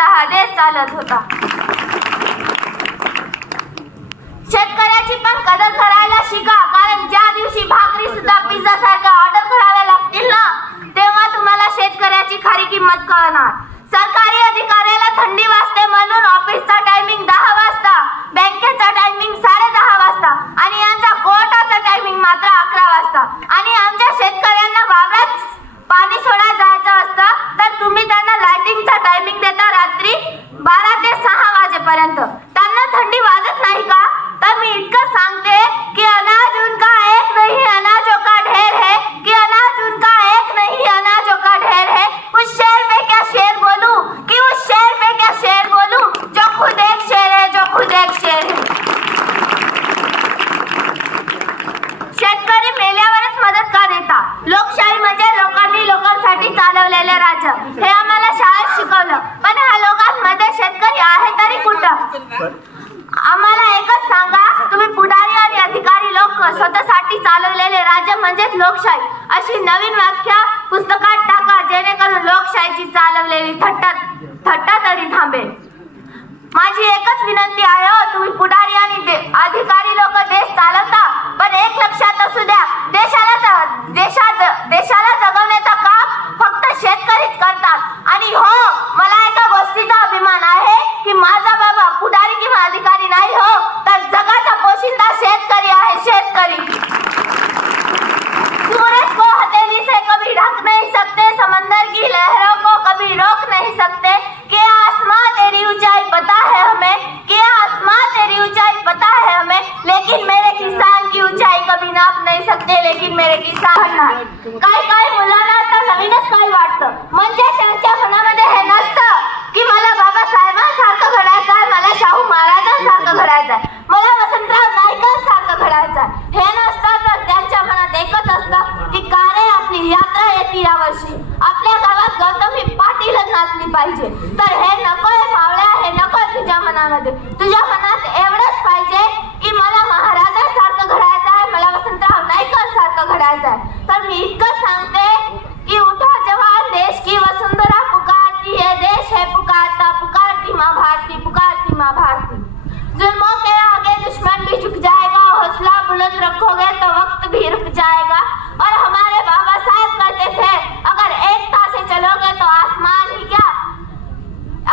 माझा हा देश चालत होता. शेतकऱ्याची पण कदर करायला शिका, कारण ज्या दिवशी भाकरी सुद्धा पिझ्झा सारख्या ऑर्डर कराव्या लागतील ना, तेव्हा तुम्हाला शेतकऱ्याची खरी किंमत कळणार. सरकारी अधिकाऱ्याला थंडी वाजते म्हणून ऑफिसचा टायमिंग 10 वाजता, बँकेचा टायमिंग 10:30 वाजता आणि यांचा कोर्टाचा टायमिंग मात्र 11 वाजता. आणि आमच्या शेतकऱ्यांना वावरात पाणी सोडायला जायचं असतं तर तुम्ही त्यांना लाइटिंगचा टायमिंग देता रात्री 12 ते 6 वाजेपर्यंत. त्यांना थंडी वाजत नाही का? तर मी इतकं सांगते की अनाज उनका एक नहीं अनाजों का ढेर है, कि अनाज उनका एक नहीं अनाजों का ढेर है. उस शेर पे क्या शेर बोलूं, कि उस शेर पे क्या शेर बोलूं जो खुद एक शेर है, जो खुद एक शेर है. शेतकरी मेल्यावरच मदत का देता? लोकशाही म्हणजे लोकांनी लोकांसाठी चालवलेले राज्य, हे आम्हाला शाळेत शिकवलं. पण ह्या लोकांमध्ये शेतकरी आहे तरी कुठं? आम्हाला एकच सांगा, तुम्ही पुढारी आणि अधिकारी लोक स्वतःसाठी चालवलेले राज्य म्हणजेच लोकशाही अशी नवीन व्याख्या पुस्तकात टाका, जेणेकरून लोकशाहीची चालवलेली थट्टा तरी थांबेल. माझी एकच विनंती आहे, तुम्ही पुढारी आणि अधिकारी लोक देश चालवता, पण एक लक्षात असू द्या, देशाला जगवण्याचा काम फक्त शेतकरीच करतात. आणि हो, मला एका गोष्टीचा अभिमान आहे की माझा बाबा पुढारी किंवा अधिकारी नाही हो, तर जगाचा पोशिंदा शेतकरी आहे. शेतकरी सूरज को हथेली से कभी ढक नहीं सकते, समंदर की लहरों को कभी रोक नहीं सकते, कि आसमां तेरी ऊंचाई पता है हमें, कि आसमां तेरी ऊंचाई पता है हमें, लेकिन मेरे किसान की ऊंचाई कभी नाप नाही सकते. लेकिन मेरे किसान काही मुलांना आता नवीनच काही वाटतं, म्हणजे त्यांच्या मनामध्ये हे नसतं की मला बाबासाहेबांसारखं घडायचं आहे, मला शाहू महाराजांसारखं घडायचं आहे, मला वसंतराव नाईकांसारखं घडायचं आहे. हे नसतं, तर त्यांच्या मनात एकच असतं की का रे आपली यात्रा येते यावर्षी, आपल्या गावात गौतमी पाटीलच नाचली पाहिजे. तर हे नकोय मावळ्या, हे नकोय तुझ्या मनामध्ये. तुझ्या मनात एवढंच पाहिजे की मला महाराजांसारखं घडायचं आहे, मला वसंतराव नाईकांसारखं घडायचं आहे. तर मी इतकं सांगते कि उठो जवान, देश की वसुंधरा पुकारती है, देश है पुकारता, पुकारती माँ भारती, पुकारती माँ भारती. जुल्मों के आगे दुश्मन भी झुक जाएगा, हौसला बुलंद रखोगे तो वक्त भी रुक जाएगा. और हमारे बाबा साहब कहते थे, अगर एकता से चलोगे तो आसमान ही क्या,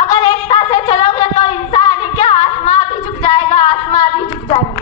अगर एकता से चलोगे तो इंसान ही क्या, आसमां भी झुक जाएगा, आसमां भी झुक जाएगा.